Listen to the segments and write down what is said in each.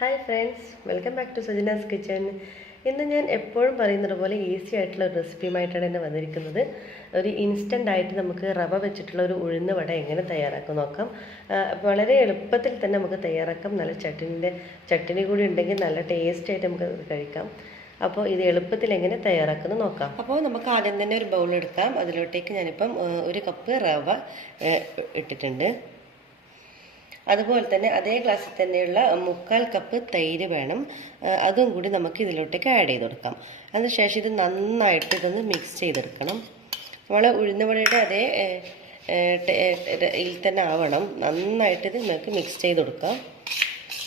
Hi friends, welcome back to Sajana's kitchen. ഇന്ന് ഞാൻ എപ്പോഴും പറയുന്നത് പോലെ ഈസി ആയിട്ടുള്ള ഒരു റെസിപ്പിയുമായിട്ടാണ് എന്നെ വന്നിരിക്കുന്നത്. ഒരു ഇൻസ്റ്റൻ്റ് ആയിട്ട് നമുക്ക് റവ വെച്ചിട്ടുള്ള ഒരു ഉഴുന്ന് വട എങ്ങനെ തയ്യാറാക്കും നോക്കാം. വളരെ എളുപ്പത്തിൽ തന്നെ നമുക്ക് തയ്യാറാക്കാം. നല്ല ചട്ടിനി കൂടി ഉണ്ടെങ്കിൽ നല്ല ടേസ്റ്റ് ആയിട്ട് നമുക്ക് കഴിക്കാം. അപ്പോൾ ഇത് എളുപ്പത്തിൽ എങ്ങനെ തയ്യാറാക്കുന്നത് നോക്കാം. അപ്പോൾ നമുക്ക് ആദ്യം തന്നെ ഒരു ബൗൾ എടുക്കാം. അതിലോട്ടേക്ക് ഞാനിപ്പം 1 കപ്പ് റവ ഇട്ടിട്ടുണ്ട്. അതുപോലെ തന്നെ അതേ ഗ്ലാസ്സിൽ തന്നെയുള്ള 1/4 കപ്പ് തൈര് വേണം. അതും കൂടി നമുക്ക് ഇതിലോട്ടേക്ക് ആഡ് ചെയ്ത് കൊടുക്കാം. അതിനുശേഷം ഇത് നന്നായിട്ട് ഇതൊന്ന് മിക്സ് ചെയ്തെടുക്കണം. നമ്മൾ ഉഴുന്നുവടയുടെ അതേ ഇതിൽ തന്നെ ആവണം. നന്നായിട്ട് ഇത് നമുക്ക് മിക്സ് ചെയ്ത് കൊടുക്കാം.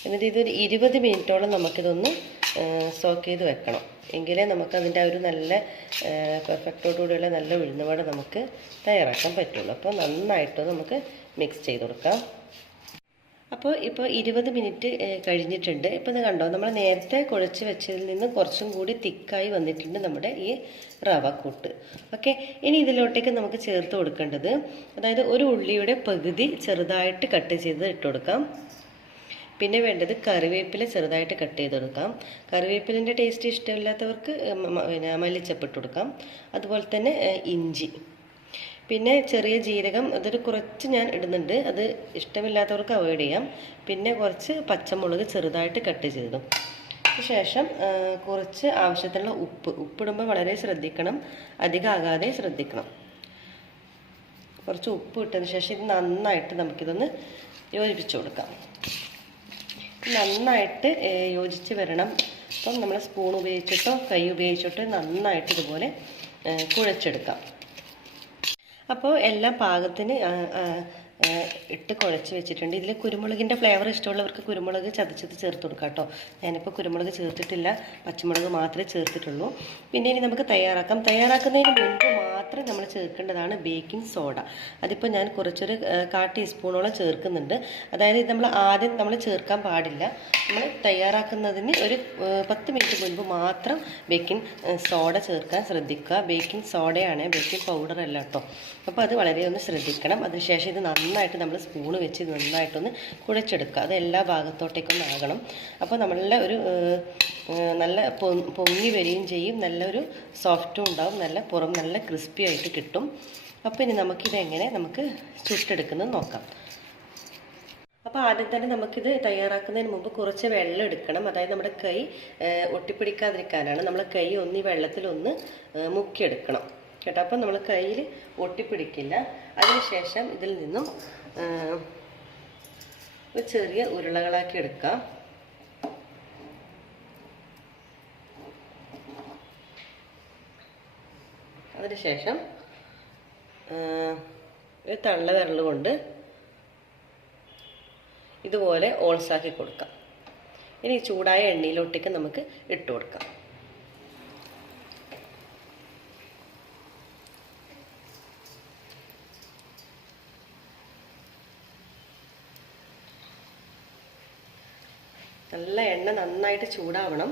എന്നിട്ട് ഇതൊരു 20 മിനിറ്റോളം നമുക്കിതൊന്ന് സോക്ക് ചെയ്ത് വെക്കണം. എങ്കിലേ നമുക്ക് അതിൻ്റെ ഒരു നല്ല പെർഫെക്റ്റോടുകൂടിയുള്ള നല്ല ഉഴുന്നുവട നമുക്ക് തയ്യാറാക്കാൻ പറ്റുള്ളൂ. അപ്പോൾ നന്നായിട്ട് നമുക്ക് മിക്സ് ചെയ്ത് കൊടുക്കാം. അപ്പോൾ 20 മിനിറ്റ് കഴിഞ്ഞിട്ടുണ്ട്. ഇപ്പോൾ ഇത് കണ്ടോ, നമ്മൾ നേരത്തെ കുഴച്ച് വെച്ചതിൽ നിന്ന് കുറച്ചും കൂടി തിക്കായി വന്നിട്ടുണ്ട് നമ്മുടെ ഈ റവ കൂട്ട്. ഓക്കെ, ഇനി ഇതിലോട്ടേക്ക് നമുക്ക് ചേർത്ത് കൊടുക്കേണ്ടത്, അതായത് ഒരു ഉള്ളിയുടെ പകുതി ചെറുതായിട്ട് കട്ട് ചെയ്ത് ഇട്ട് കൊടുക്കാം. പിന്നെ വേണ്ടത് കറിവേപ്പില ചെറുതായിട്ട് കട്ട് ചെയ്ത് കൊടുക്കാം. കറിവേപ്പിലിൻ്റെ ടേസ്റ്റ് ഇഷ്ടമില്ലാത്തവർക്ക് മല്ലിച്ചപ്പ് ഇട്ട് കൊടുക്കാം. അതുപോലെ തന്നെ ഇഞ്ചി, പിന്നെ ചെറിയ ജീരകം, അതൊരു കുറച്ച് ഞാൻ ഇടുന്നുണ്ട്. അത് ഇഷ്ടമില്ലാത്തവർക്ക് അവോയ്ഡ് ചെയ്യാം. പിന്നെ കുറച്ച് പച്ചമുളക് ചെറുതായിട്ട് കട്ട് ചെയ്തിടും. ശേഷം കുറച്ച് ആവശ്യത്തിനുള്ള ഉപ്പിടുമ്പോൾ വളരെ ശ്രദ്ധിക്കണം, അധികം ആകാതെ ശ്രദ്ധിക്കണം. കുറച്ച് ഉപ്പ് ഇട്ടതിന് ശേഷം ഇത് നന്നായിട്ട് നമുക്കിതൊന്ന് യോജിപ്പിച്ച് കൊടുക്കാം. നന്നായിട്ട് യോജിച്ച് വരണം. അപ്പം നമ്മൾ സ്പൂൺ ഉപയോഗിച്ചിട്ടോ കൈ ഉപയോഗിച്ചിട്ടോ നന്നായിട്ട് ഇതുപോലെ കുഴച്ചെടുക്കാം. അപ്പോൾ എല്ലാം പാകത്തിന് ഇട്ട് കുഴച്ച് വെച്ചിട്ടുണ്ട്. ഇതിൽ കുരുമുളകിൻ്റെ ഫ്ലേവർ ഇഷ്ടമുള്ളവർക്ക് കുരുമുളക് ചതച്ചത് ചേർത്ത് കൊടുക്കാം കേട്ടോ. ഞാനിപ്പോൾ കുരുമുളക് ചേർത്തിട്ടില്ല, പച്ചമുളക് മാത്രമേ ചേർത്തിട്ടുള്ളൂ. പിന്നെ ഇനി നമുക്ക് തയ്യാറാക്കുന്നതിന് മുൻപ് മാത്രം നമ്മൾ ചേർക്കേണ്ടതാണ് ബേക്കിംഗ് സോഡ. അതിപ്പോൾ ഞാൻ കുറച്ചൊരു 1/4 ടീസ്പൂണോളം ചേർക്കുന്നുണ്ട്. അതായത് ഇത് ആദ്യം നമ്മൾ ചേർക്കാൻ പാടില്ല. നമ്മൾ തയ്യാറാക്കുന്നതിന് ഒരു 10 മിനിറ്റ് മുൻപ് മാത്രം ബേക്കിംഗ് സോഡ ചേർക്കാൻ ശ്രദ്ധിക്കുക. ബേക്കിംഗ് സോഡയാണ്, ബേക്കിംഗ് പൗഡർ അല്ല കേട്ടോ. അപ്പോൾ അത് വളരെ ഒന്ന് ശ്രദ്ധിക്കണം. അതിനുശേഷം ഇത് നന്നായിട്ട് നമ്മൾ സ്പൂണ് വെച്ച് നന്നായിട്ടൊന്ന് കുഴച്ചെടുക്കുക. അത് എല്ലാ ഭാഗത്തോട്ടേക്കൊന്നും ആകണം. അപ്പോൾ നമ്മളുടെ ഒരു നല്ല പൊങ്ങി വരികയും ചെയ്യും, നല്ലൊരു സോഫ്റ്റും ഉണ്ടാവും, പുറം നല്ല ക്രിസ്പി ആയിട്ട് കിട്ടും. അപ്പോൾ ഇനി നമുക്കിതെങ്ങനെ നമുക്ക് ചുട്ടെടുക്കുന്നത് നോക്കാം. അപ്പോൾ ആദ്യം തന്നെ നമുക്കിത് തയ്യാറാക്കുന്നതിന് മുമ്പ് കുറച്ച് വെള്ളം എടുക്കണം. അതായത് നമ്മുടെ കൈ ഒട്ടിപ്പിടിക്കാതിരിക്കാനാണ്. നമ്മൾ കൈ ഒന്ന് ഈ വെള്ളത്തിലൊന്ന് മുക്കിയെടുക്കണം കേട്ടോ. അപ്പം നമ്മൾ കയ്യിൽ ഒട്ടിപ്പിടിക്കില്ല. അതിനുശേഷം ഇതിൽ നിന്നും ഒരു ചെറിയ ഉരുളകളാക്കി എടുക്കാം. അതിനുശേഷം ഒരു തള്ള വിരൽ കൊണ്ട് ഇതുപോലെ ഓൾസാക്കി കൊടുക്കാം. ഇനി ചൂടായ എണ്ണയിലോട്ടേക്ക് നമുക്ക് ഇട്ട് കൊടുക്കാം. നല്ല എണ്ണ നന്നായിട്ട് ചൂടാവണം.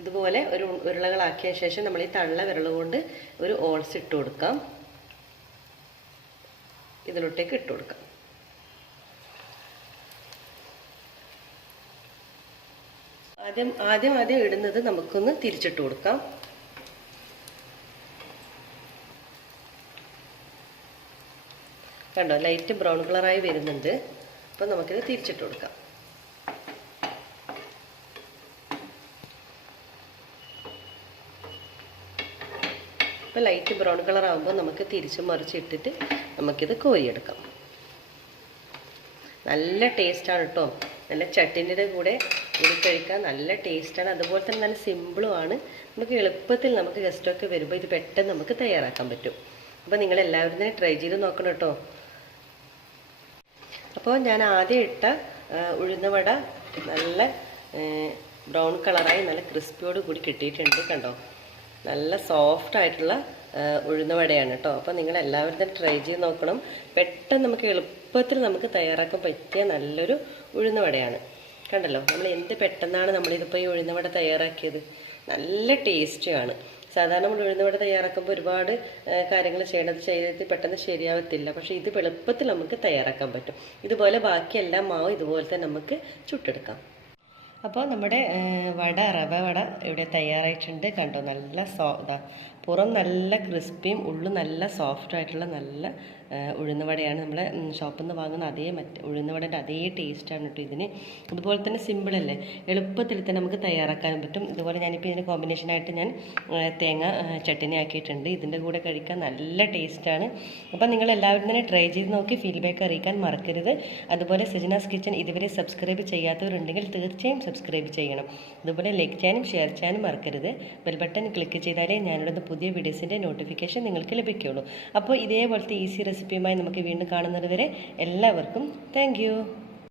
ഇതുപോലെ ഒരു ഉരുളകളാക്കിയ ശേഷം നമ്മൾ ഈ തള്ള വിരൽ കൊണ്ട് ഒരു ഓൾസ് ഇട്ട് കൊടുക്കാം. ഇതിലോട്ടേക്ക് ഇട്ട് കൊടുക്കാം. ആദ്യം ഇടുന്നത് നമുക്കൊന്ന് തിരിച്ചിട്ട് കൊടുക്കാം. കണ്ടോ, ലൈറ്റ് ബ്രൗൺ കളറായി വരുന്നുണ്ട്. അപ്പം നമുക്കിത് തിരിച്ചിട്ട് കൊടുക്കാം. ഇപ്പോൾ ലൈറ്റ് ബ്രൗൺ കളർ ആകുമ്പോൾ നമുക്ക് തിരിച്ച് മറിച്ചിട്ടിട്ട് നമുക്കിത് കോരിയെടുക്കാം. നല്ല ടേസ്റ്റാണ് കേട്ടോ. നല്ല ചട്ടിൻ്റെ കൂടെ കഴിക്കാൻ നല്ല ടേസ്റ്റാണ്. അതുപോലെ തന്നെ നല്ല സിമ്പിളുമാണ്. നമുക്ക് എളുപ്പത്തിൽ നമുക്ക് ഗസ്റ്റൊക്കെ വരുമ്പോൾ ഇത് പെട്ടെന്ന് നമുക്ക് തയ്യാറാക്കാൻ പറ്റും. അപ്പോൾ നിങ്ങളെല്ലാവരും തന്നെ ട്രൈ ചെയ്ത് നോക്കണം കേട്ടോ. അപ്പോൾ ഞാൻ ആദ്യം ഇട്ട ഉഴുന്നുവട നല്ല ബ്രൗൺ കളറായി നല്ല ക്രിസ്പിയോട് കൂടി കിട്ടിയിട്ടുണ്ട്. കണ്ടോ, നല്ല സോഫ്റ്റ് ആയിട്ടുള്ള ഉഴുന്നുവടയാണ് കേട്ടോ. അപ്പോൾ നിങ്ങളെല്ലാവരും തന്നെ ട്രൈ ചെയ്ത് നോക്കണം. പെട്ടെന്ന് നമുക്ക് എളുപ്പത്തിൽ നമുക്ക് തയ്യാറാക്കാൻ പറ്റിയ നല്ലൊരു ഉഴുന്നുവടയാണ്. കണ്ടല്ലോ, നമ്മൾ എന്ത് പെട്ടെന്നാണ് നമ്മളിതിപ്പോൾ ഈ ഉഴുന്നുവട തയ്യാറാക്കിയത്. നല്ല ടേസ്റ്റിയാണ്. സാധാരണ നമ്മൾ ഉഴുന്നുവട തയ്യാറാക്കുമ്പോൾ ഒരുപാട് കാര്യങ്ങൾ ചെയ്ത് പെട്ടെന്ന് ശരിയാവത്തില്ല. പക്ഷേ ഇത് എളുപ്പത്തിൽ നമുക്ക് തയ്യാറാക്കാൻ പറ്റും. ഇതുപോലെ ബാക്കി എല്ലാ മാവും ഇതുപോലെ തന്നെ നമുക്ക് ചുട്ടെടുക്കാം. അപ്പോൾ നമ്മുടെ റവ വട ഇവിടെ തയ്യാറായിട്ടുണ്ട്. കണ്ടോ, നല്ല പുറം നല്ല ക്രിസ്പിയും ഉള്ളും നല്ല സോഫ്റ്റ് ആയിട്ടുള്ള നല്ല ഉഴുന്ന് വടയാണ്. നമ്മൾ ഷോപ്പിൽ നിന്ന് വാങ്ങുന്ന അതേ ഉഴുന്ന് വടേൻ്റെ അതേ ടേസ്റ്റാണ് കേട്ടോ ഇതിന്. അതുപോലെ തന്നെ സിമ്പിളല്ലേ, എളുപ്പത്തിൽ തന്നെ നമുക്ക് തയ്യാറാക്കാനും പറ്റും. ഇതുപോലെ ഞാനിപ്പോൾ ഇതിന് കോമ്പിനേഷനായിട്ട് ഞാൻ തേങ്ങ ചട്നി ആക്കിയിട്ടുണ്ട്. ഇതിൻ്റെ കൂടെ കഴിക്കാൻ നല്ല ടേസ്റ്റാണ്. അപ്പം നിങ്ങൾ എല്ലാവരും തന്നെ ട്രൈ ചെയ്ത് നോക്കി ഫീഡ്ബാക്ക് അറിയിക്കാൻ മറക്കരുത്. അതുപോലെ സജനാസ് കിച്ചൻ ഇതുവരെ സബ്സ്ക്രൈബ് ചെയ്യാത്തവരുണ്ടെങ്കിൽ തീർച്ചയായും സബ്സ്ക്രൈബ് ചെയ്യണം. അതുപോലെ ലൈക്ക് ചെയ്യാനും ഷെയർ ചെയ്യാനും മറക്കരുത്. ബെൽ ബട്ടൺ ക്ലിക്ക് ചെയ്താലേ ഞാനിടുന്ന പുതിയ വീഡിയോസിൻ്റെ നോട്ടിഫിക്കേഷൻ നിങ്ങൾക്ക് ലഭിക്കുകയുള്ളൂ. അപ്പോൾ ഇതേപോലത്തെ ഈസി റെസിപ്പിയുമായി നമുക്ക് വീണ്ടും കാണുന്നത് വരെ എല്ലാവർക്കും താങ്ക് യു.